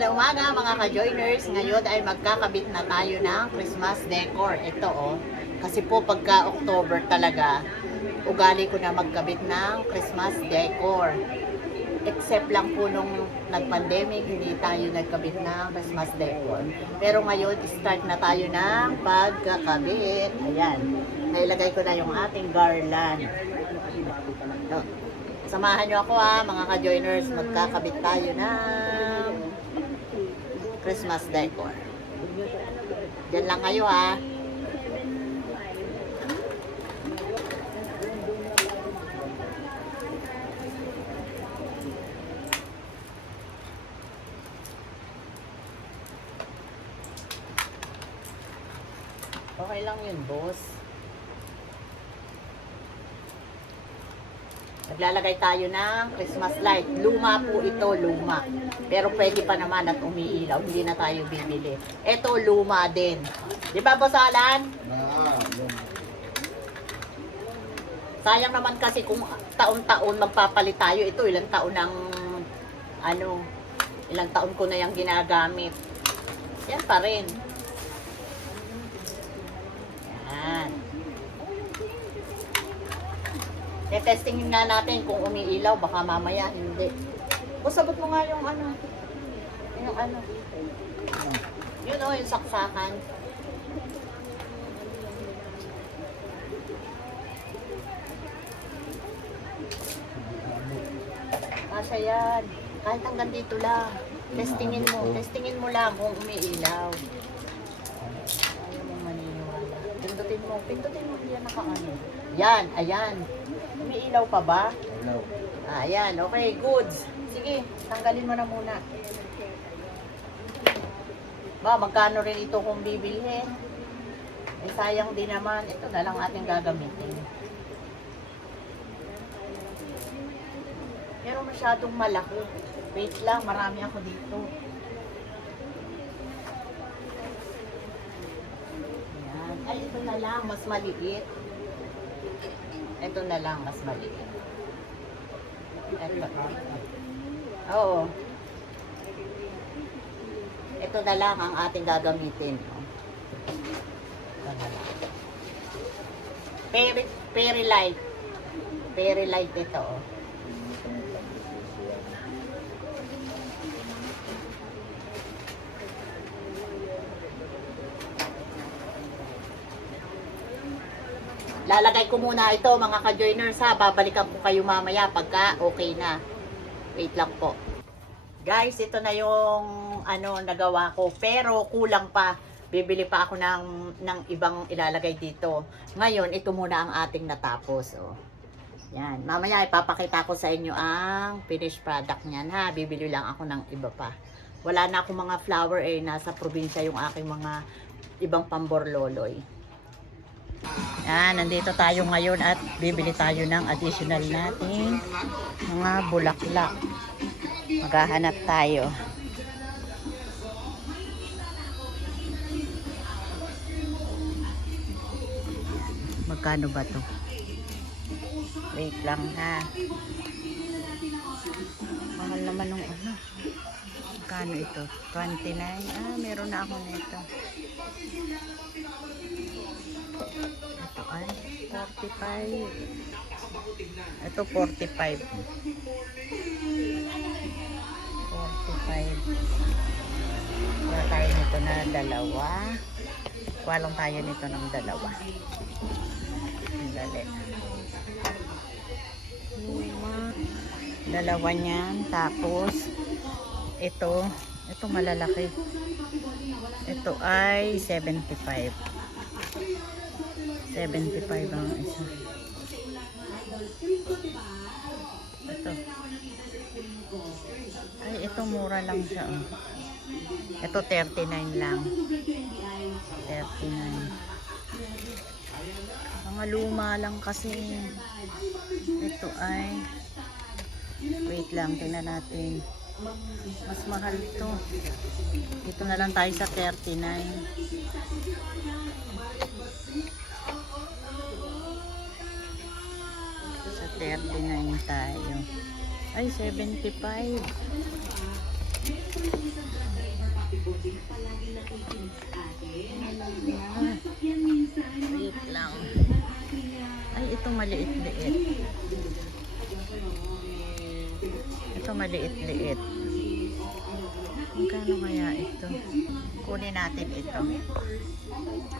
Magandang umaga mga ka-joiners. Ngayon ay magkakabit na tayo ng Christmas decor. Ito kasi po pagka October talaga, ugali ko na magkabit ng Christmas decor. Except lang po nung nag-pandemic, hindi tayo nagkabit ng Christmas decor. Pero ngayon, start na tayo ng pagkakabit. Ayan, nailagay ko na yung ating garland. Samahan nyo ako mga ka-joiners, magkakabit tayo ng Christmas decor. Diyan lang kayo Okay lang yun, boss. Naglalagay tayo ng Christmas light. Luma po ito, luma. Pero pwede pa naman at umiilaw. Hindi na tayo bibili. Ito, luma din. Di ba, Boss Alan? Sayang naman kasi kung taon-taon magpapalit tayo. Ito, ilang taon ilang taon ko na yung ginagamit. Yan pa rin. Yan. Testingin nga natin kung umiilaw, baka mamaya hindi. O sabot mo nga yung yun yung saksakan. Kasya yan. Kahit hanggang dito lang. Testingin mo lang kung umiilaw. Ayaw mong maniniwala. Pindutin mo yan nakaano. Yan, ayan. Umiilaw pa ba? Hello. Ayan, okay, goods. Sige, tanggalin mo na muna. Magkano rin ito kung bibilhin? Sayang din naman. Ito na lang ating gagamitin. Pero masyadong malaki. Wait lang, marami ako dito. Ayan. Ay, ito na lang, mas maliit. Ito na lang, mas maliit. Ito. Oo. Ito na lang ang ating gagamitin. Ito na lang. Fairy light. Fairy light ito. Lalagay ko muna ito mga ka-joiners Babalikan ko kayo mamaya pagka okay na. Wait lang po. Guys, ito na yung nagawa ko. Pero kulang pa. Bibili pa ako ng ibang ilalagay dito. Ngayon, ito muna ang ating natapos. Yan. Mamaya ipapakita ko sa inyo ang finished product niyan Bibili lang ako ng iba pa. Wala na akong mga flower nasa probinsya yung aking mga ibang pamborloloy. Yan, nandito tayo ngayon at bibili tayo ng additional nating mga bulaklak. Maghahanap tayo. Magkano ba to? Wait lang Mahal naman ng Magkano ito? 29? Meron na ako nito. Ito ay 45. Ito 45. 45. Wala tayo nito na dalawa. Walong tayo nito ng dalawa. Dali. Dalawa niyan. Tapos ito malalaki. Ito ay 75. 75 ang isa. Ito mura lang siya. Ito 39 lang. 39. Mga luma lang kasi. Ito ay wait lang, tingnan natin. Mas mahal to. Dito na lang tayo sa 39. Sa 39 tayo. Ay, 75. Wait lang. Ay, ito maliit-liit. Ito maliit-liit. Magkano kaya ito? Kunin natin ito.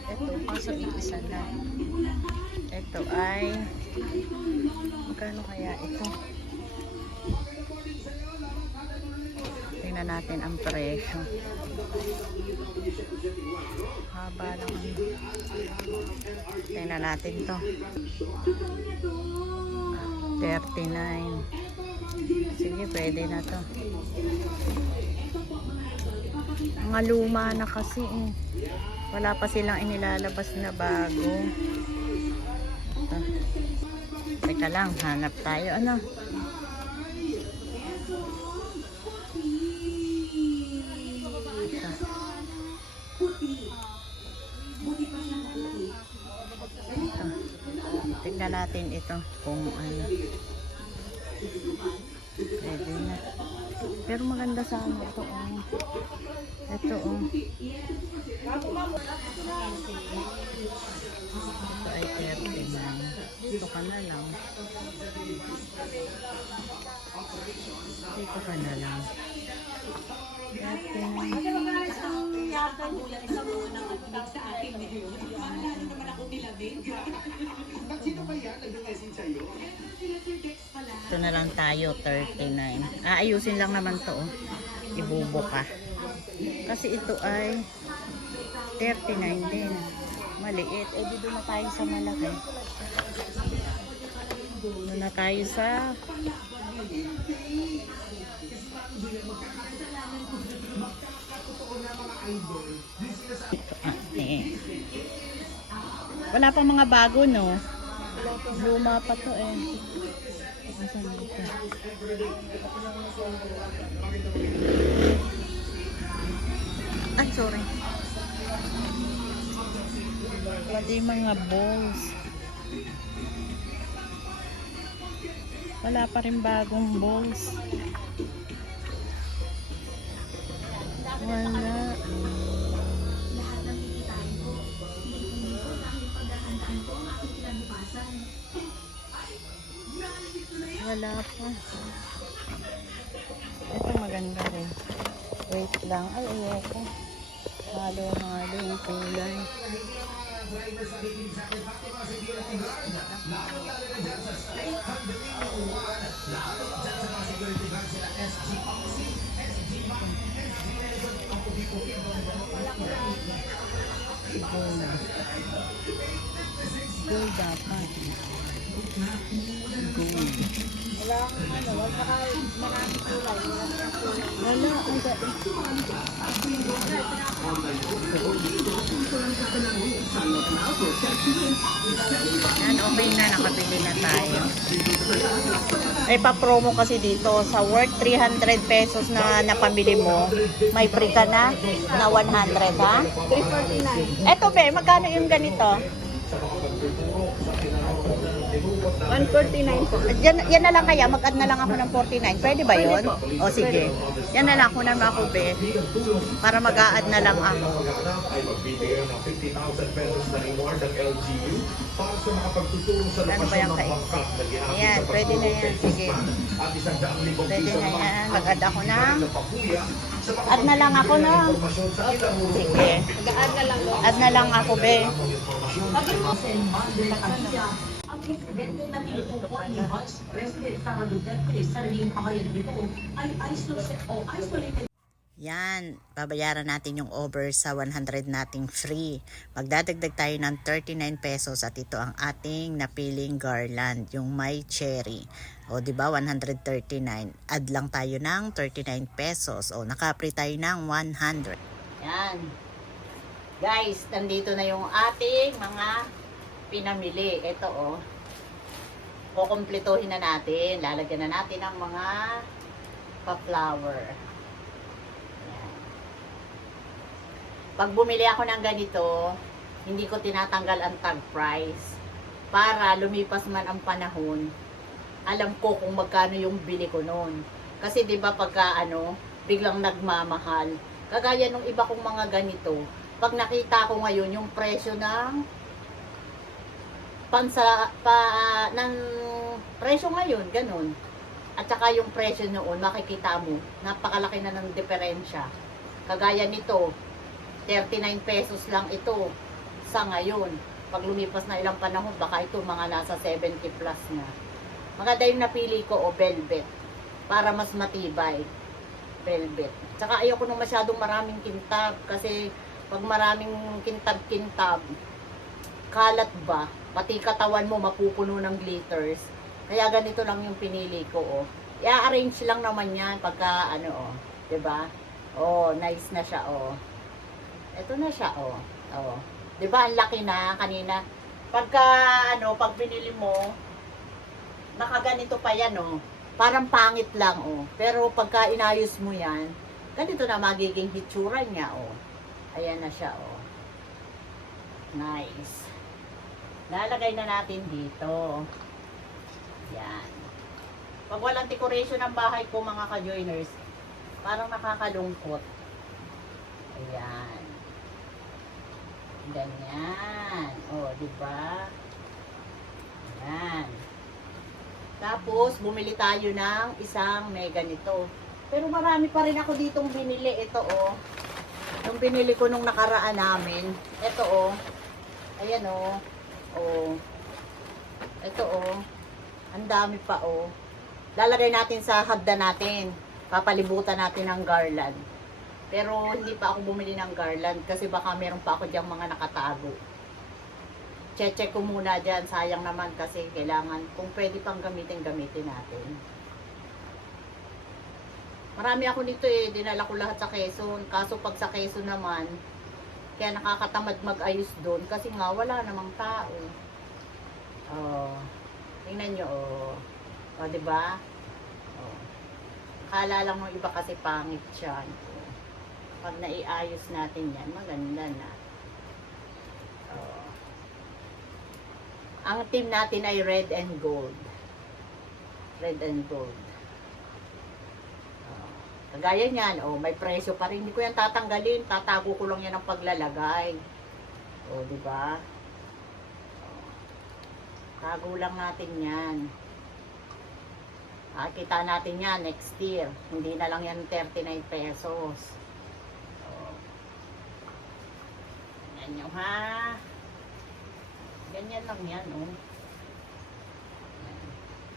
Ito, kaso isa na. Ito ay magkano kaya ito? Tingnan natin ang presyo. Haba lang. Tingnan natin to. 39. Sige, pwede na to. Mga luma na kasi eh. Wala pa silang inilalabas na bago. Ito. Teka lang, hanap tayo. Ano? Tingnan natin ito kung ano. Pwede na. Pero maganda sana ito. Ito ito ay 39. Dito ka na lang. Dito ka na lang. 39. Ito na lang tayo, 39. Ayusin lang naman to. Ibubuka. Kasi ito ay 39 din. Maliit. Eh, dito na tayo sa malaki. Doon na tayo sa wala pang mga bago, no? Luma pa to eh. Asan dito? Ah, sorry. Pwede mga balls. Wala pa rin bagong balls. Wala. Wala pa. Ito maganda rin. Wait lang. Ay, ayoko. Halo-halo yung kulay. Gold dapat. Gold. Wala kang ano, wala ka marami kulay. Wala, ang daig. Yan, okay na, nakabili na tayo. Ay, pa-promo kasi dito, sa worth 300 pesos na napamili mo, may free ka na 100, ha? 349. Eto, be, magkano yung ganito? 149 po. Yan na lang kaya, mag-add na lang ako ng 49. Pwede ba yun? O sige. Yan na lang, kunan mo ako, be. Para mag-a-add na lang ako. Ay magbibigay ng 50,000 pesos na reward ng LGU para sa mga pagtutulong sa Ano ba lokasyon yung ng bangka na ginamit Ayan, sa pwede na yan. pagtulong Sige. at 100,000 Pwede piso na naman yan. Mag-add ako na. papuya sa mga Add na lang ako na. impormasyon sa Ilang Sige. Mag-add na lang doon. Add na lang ako, be. Ang presidente na tinutukoy ni Vice President Sara Duterte sa ring pahayag nito ay isolated. Yan, babayaran natin yung over sa 100 nating free. Magdadagdag tayo ng 39 pesos at ito ang ating napiling garland, yung may cherry. O di ba 139, add lang tayo ng 39 pesos. O naka-free tayo ng 100. Yan. Guys, nandito na yung ating mga pinamili. Ito oh. Kukumplituhin na natin. Lalagyan na natin ng mga pa-flower. Pag bumili ako ng ganito, hindi ko tinatanggal ang tag price. Para lumipas man ang panahon, alam ko kung magkano yung bili ko noon. Kasi 'di ba pagka biglang nagmamahal, Kagaya nung iba kong mga ganito, pag nakita ko ngayon yung presyo ng ng presyo ngayon, ganun. At saka yung presyo noon, makikita mo, napakalaki na ng diferensya. Kagaya nito, 39 pesos lang ito sa ngayon. Pag lumipas na ilang panahon, baka ito mga nasa 70 plus na. Maganda yung napili ko, velvet. Para mas matibay. Velvet. Tsaka ayoko nung masyadong maraming kintab. Kasi pag maraming kintab-kintab, kalat ba? Pati katawan mo mapupuno ng glitters. Kaya ganito lang yung pinili ko, oh. I-arrange lang naman yan pagka, ano, oh. 'Di ba? Oh, nice na siya, oh. Ito na siya, oh. Oh. 'Di ba ang laki na kanina? Pagka, ano, pag binili mo, nakaganito pa yan, oh. Parang pangit lang, oh. Pero pagka inayos mo yan, ganito na magiging hitsura niya, oh. Ayan na siya, oh. Nice. Lalagay na natin dito. Yan. Pag walang decoration ng bahay ko, mga ka-joiners, parang nakakalungkot. Ayan. Ganyan. O, diba? Ayan. Tapos, bumili tayo ng isang mega nito. Pero marami pa rin ako ditong binili. Ito, oh. Yung binili ko nung nakaraan namin. Ito, oh. Ayan, oh. Oh. Ito, oh. Ang dami pa, oh. Lalagay natin sa hagdan natin. Papalibutan natin ng garland. Pero hindi pa ako bumili ng garland kasi baka meron pa ako diyang mga nakatago. Check ko muna dyan. Sayang naman kasi kailangan, kung pwede pang gamitin natin. Marami ako nito eh. Dinala ko lahat sa Quezon. Kaso pag sa Quezon naman, kaya nakakatamad mag-ayos doon kasi nga wala namang tao. Oh. Tingnan nyo, oh. O, diba? Oh. Akala lang ng iba kasi pangit siya. Oh. Pag naiayos natin yan, maganda na. Oh. Ang team natin ay red and gold. Red and gold. Oh. Kagaya niyan, oh, may presyo pa rin. Hindi ko yan tatanggalin. Tatago ko lang yan ng paglalagay. Oh, diba? Tago lang natin yan. Kita natin yan next year. Hindi na lang yan 39 pesos. So, ganyan ha. Ganyan lang yan, oh.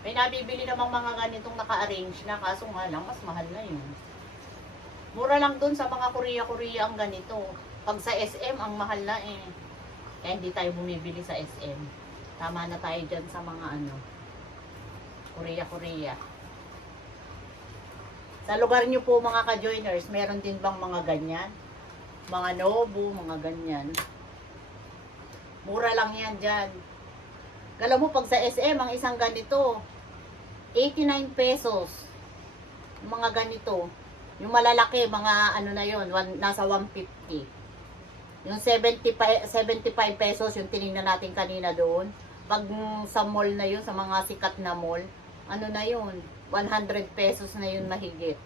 May nabibili namang mga ganitong naka-arrange na. Kaso nga lang, mas mahal na yun. Mura lang dun sa mga Korea ang ganito. Pag sa SM, ang mahal na eh. Kaya hindi tayo bumibili sa SM. Tama na tayo dyan sa mga ano, Korea. Sa lugar nyo po mga ka-joiners, meron din bang mga ganyan? Mga Nobu, mga ganyan. Mura lang yan dyan. Alam mo, pag sa SM, ang isang ganito, 89 pesos. Mga ganito. Yung malalaki, mga ano na yun, nasa 150. Yung 75 pesos, yung tinignan natin kanina doon. Pag sa mall na yun, sa mga sikat na mall, ano na yun, 100 pesos na yun mahigit.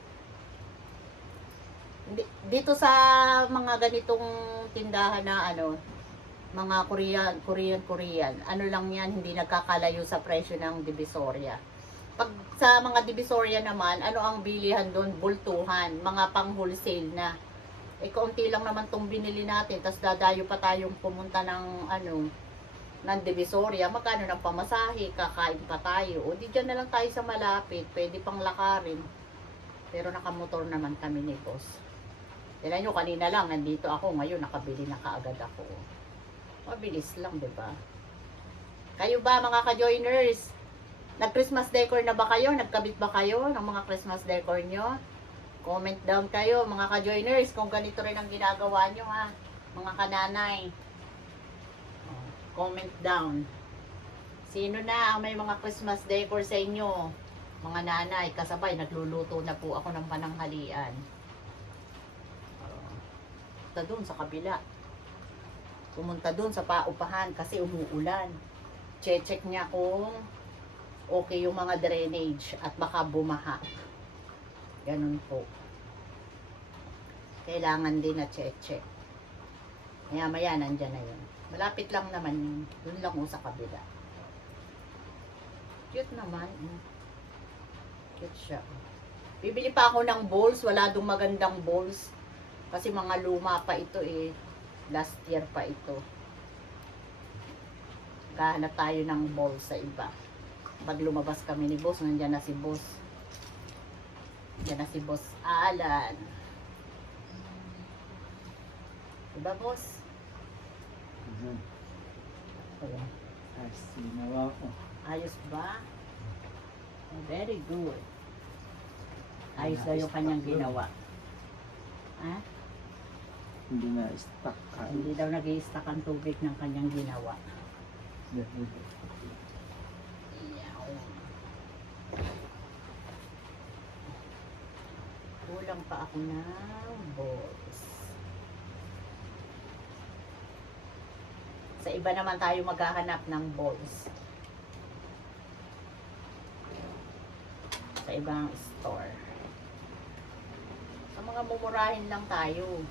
Dito sa mga ganitong tindahan na ano, mga Korean, ano lang yan, hindi nagkakalayo sa presyo ng Divisoria. Pag sa mga Divisoria naman, ano ang bilihan doon? Bultuhan, mga pang wholesale na. Eh, kaunti lang naman tong binili natin, tapos dadayo pa tayong pumunta ng ano, ng Divisoria, magkano ng pamasahe, kakain pa tayo. O di dyan na lang tayo sa malapit, pwede pang lakarin. Pero nakamotor naman kami ni boss. Tignan nyo, kanina lang, nandito ako, ngayon nakabili na kaagad ako. Mabilis lang, diba? Kayo ba mga ka-joiners? Nag-Christmas decor na ba kayo? Nagkabit ba kayo ng mga Christmas decor nyo? Comment down kayo mga ka-joiners kung ganito rin ang ginagawa nyo ha, mga kananay. Comment down. Sino na ang may mga Christmas decor sa inyo? Mga nanay, kasabay, nagluluto na po ako ng pananghalian. Pumunta doon sa kabila. Pumunta doon sa paupahan kasi umuulan. Check niya kung okay yung mga drainage at baka bumaha. Ganun po. Kailangan din na check. Maya-maya, nandyan na yun. Malapit lang naman yun. Doon lang sa kabila. Cute naman. Cute siya. Bibili pa ako ng bowls. Wala dong magandang bowls. Kasi mga luma pa ito eh. Last year pa ito. Kahanap tayo ng bowls sa iba. Pag lumabas kami ni boss, nandiyan na si boss. Nandiyan na si boss Alan. Diba boss? Ayan. Ginawa ko. Ayos ba? Oh, very good. Ayos daw yung kanyang ginawa. Ha? Hindi na stuck ka. Hindi daw nag-i-stack ang tubig ng kanyang ginawa. Kulang pa ako ng balls. Sa iba naman tayo maghahanap ng balls. Sa ibang store. Sa mga mumurahin lang tayo.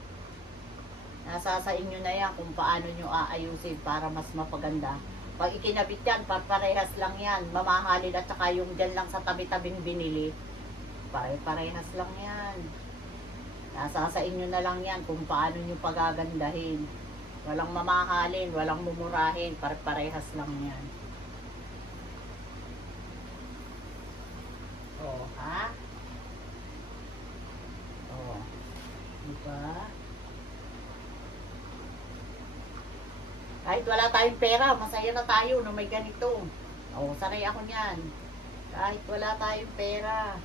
Nasa sa inyo na yan kung paano nyo aayusin para mas mapaganda. Pag ikinabit yan, parehas lang yan. Mamahalin at saka yung dyan lang sa tabi-tabing binili. Parehas lang yan. Nasa sa inyo na lang yan kung paano nyo pagagandahin. Walang mamahalin, walang mumurahin. Parehas lang yan. Oh, ha? Oh. Diba? Kahit wala tayong pera, masaya na tayo na may ganito. Oh, sanay ako niyan. Kahit wala tayong pera,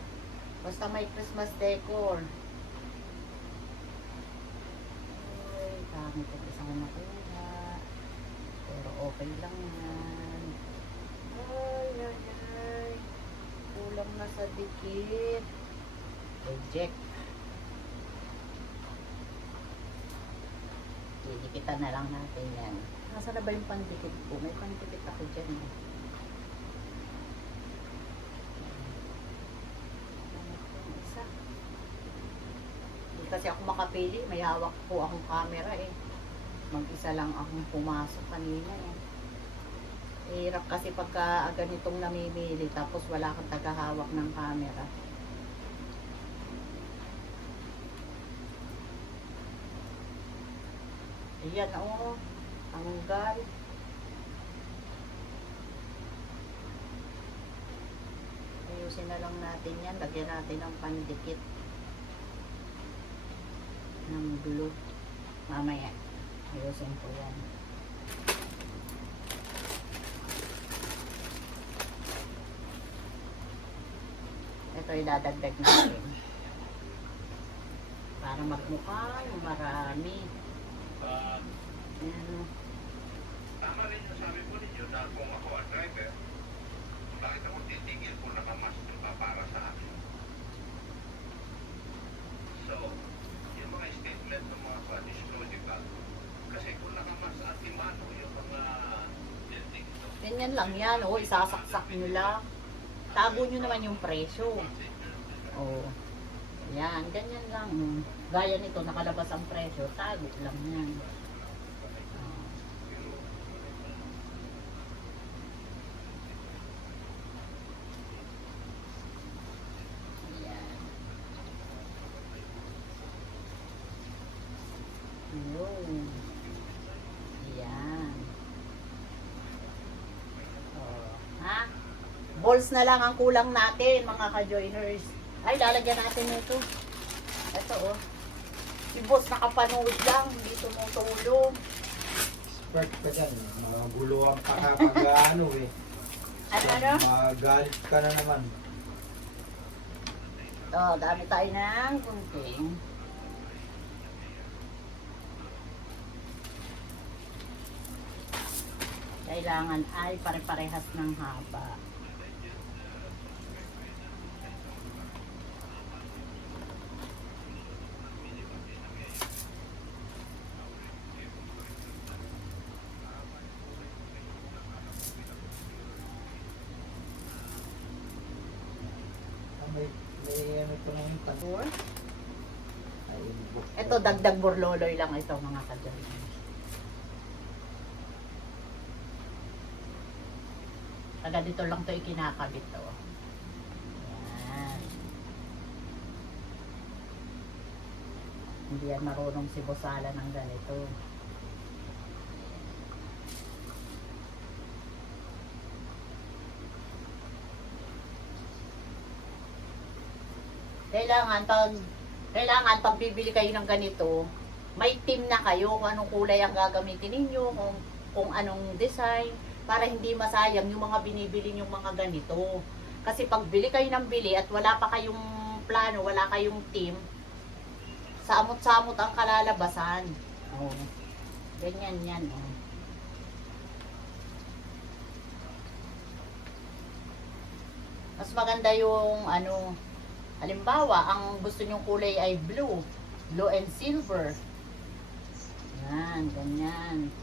basta may Christmas decor. Ay, dami ko isang nakuha. Pero okay lang yan. Ay. Kulang na sa dikit. Reject. Didikitan na lang natin yan. Nasaan na ba yung pandikit ko? May pandikit ako dyan. Isa. Hindi kasi ako makapili. May hawak po akong camera eh. Mag-isa lang akong pumasok kanina eh. Hirap kasi pagka ganitong namimili tapos wala kang tagahawak ng camera. Ayan o. Tanggal. Ayusin na lang natin yan. Lagyan natin ng pandikit ng glue. Mamaya. Ayusin ko yan. Ito idadagdag natin. Para magmukhang marami. Ayan o. Tama rin yung sabi po ninyo na kung ako ang driver, bakit ako titigil kung nakamas pa para sa akin? So, yung mga statement ng mga kwan is logical. Kasi kung nakamas at imano yung mga building ito, Ganyan lang yan. O, isasaksak nyo lang. Tago nyo naman yung presyo. O. Yan, ganyan lang. Gaya nito, nakalabas ang presyo. Tago lang yan. Yan. Yun. Yan. Ha? Balls na lang ang kulang natin, mga ka-joiners. Ay, lalagyan natin ito. Ito, oh. Si boss nakapanood lang, hindi tumutulong. Expert ka dyan. Mga guluhan pa ka pag ano eh. Ano? Magalit ka na naman. Ito, dami tayo ng gunting. Kailangan ay pare-parehas ng haba. May ano pa naman pa. Four. Ayun. Ito, dagdag burloloy lang ito mga ka-joiner. Taga dito lang to ikinakabit to. Yan. Hindi yan marunong si Bosala ng ganito. Kailangan pag bibili kayo ng ganito, may team na kayo kung anong kulay ang gagamitin ninyo, kung anong design, para hindi masayang yung mga binibili yung mga ganito. Kasi pag bili kayo ng bili at wala pa kayong plano, wala kayong team, samot-samot ang kalalabasan. Oh. Ganyan yan. Oh. Mas maganda yung ano, halimbawa, ang gusto nyong kulay ay blue and silver. Yan, ganyan.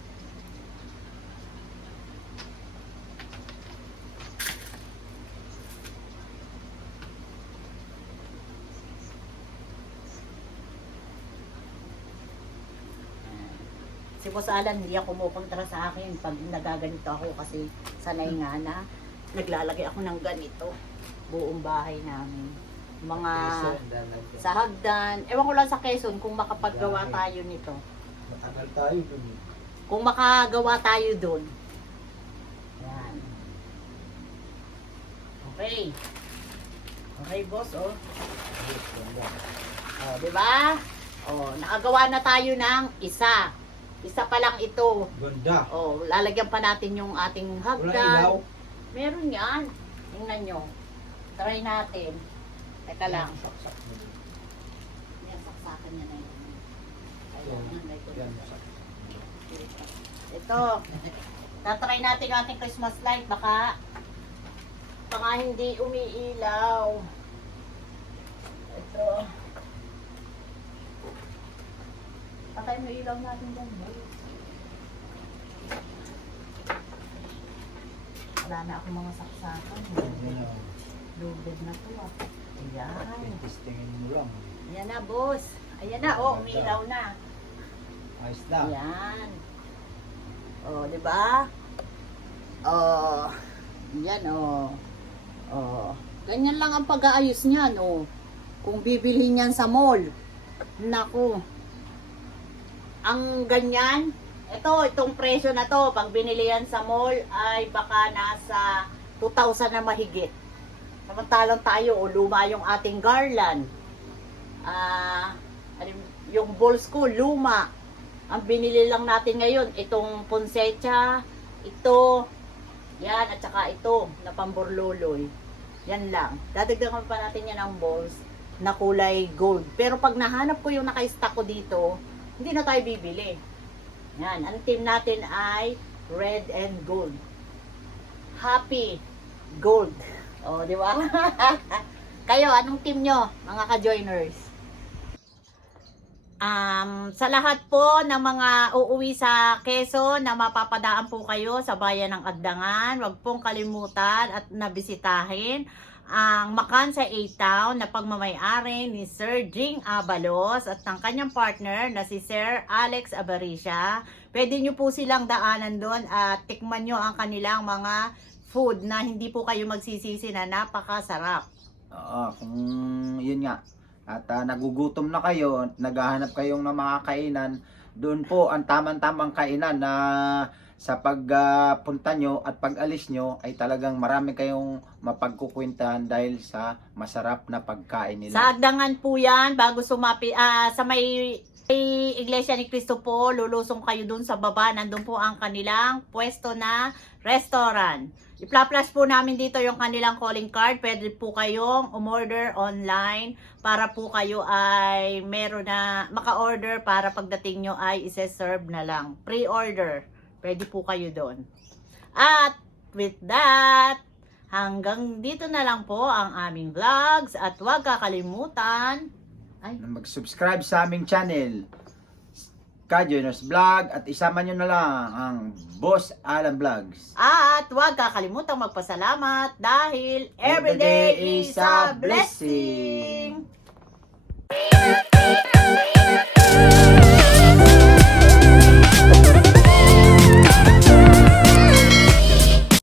Si Boss Alan, hindi ako pumupunta sa akin pag nagaganito ako kasi sanay nga na naglalagay ako ng ganito buong bahay namin. Mga sa hagdan, ewan ko lang sa Quezon kung makapaggawa tayo nito. Matagal tayo dun. Kung makagawa tayo dun. Yan. Okay. Okay, boss, oh. Oh, di ba? Oh, nakagawa na tayo ng isa. Isa pa lang ito. Ganda. Oh, lalagyan pa natin yung ating Wala ilaw. hagdan. Meron yan. Tingnan nyo. Try natin. Teka lang. Saksak mo dun. Yan, saksakan niya na yun. Yan. Ayan, may Yan. ito. Tatry natin yung ating Christmas light. Baka hindi umiilaw. Ito. Patay mo ilaw natin dyan. Wala na ako mga saksakan. Yan. Lubid na to ah. Ayan. Testingin mo lang. Ayan na, boss. Ayan na, oh, umilaw na. Ayos na. Ayan. Oh, di ba? Oh. Yan, oh. Oh. Ganyan lang ang pag-aayos niyan, oh. Kung bibilhin niyan sa mall. Naku. Ang ganyan, itong presyo na to, pag binili yan sa mall, ay baka nasa 2,000 na mahigit. Samantalang tayo, o luma yung ating garland. Yung balls ko, luma. Ang binili lang natin ngayon, itong ponsecha, ito, yan, at saka ito, na pamburluloy. Yan lang. Dadagdagan pa natin yan ng balls na kulay gold. Pero pag nahanap ko yung naka-stack ko dito, hindi na tayo bibili. Yan, ang team natin ay red and gold. Happy gold. O, di ba? Kayo, anong team nyo, mga ka-joiners? Sa lahat po ng mga uuwi sa Quezon na mapapadaan po kayo sa bayan ng Agdangan, wag pong kalimutan at nabisitahin ang Makan sa A-Town na pagmamay-ari ni Sir Jing Abalos at ng kanyang partner na si Sir Alex Abaricia. Pwede nyo po silang daanan doon at tikman nyo ang kanilang mga food na hindi po kayo magsisisi na napakasarap. Oo, kung yun nga. At nagugutom na kayo, naghahanap kayong ng mga kainan, doon po ang tamang-tamang kainan na sa pagpunta nyo at pag-alis nyo ay talagang marami kayong mapagkukwentahan dahil sa masarap na pagkain nila. Sa Agdangan po yan, bago sumapi, sa may Iglesia ni Cristo po, lulusong kayo dun sa baba, nandun po ang kanilang pwesto na restaurant. I-flash po namin dito yung kanilang calling card. Pwede po kayong umorder online para po kayo ay meron na maka-order para pagdating nyo ay ise-serve na lang. Pre-order. Pwede po kayo doon. At with that, hanggang dito na lang po ang aming vlogs at huwag kakalimutan Mag-subscribe sa aming channel, Ka-Joiners Vlog, at isama nyo na lang ang Boss Alan Vlogs. at huwag kakalimutan magpasalamat dahil everyday is a blessing.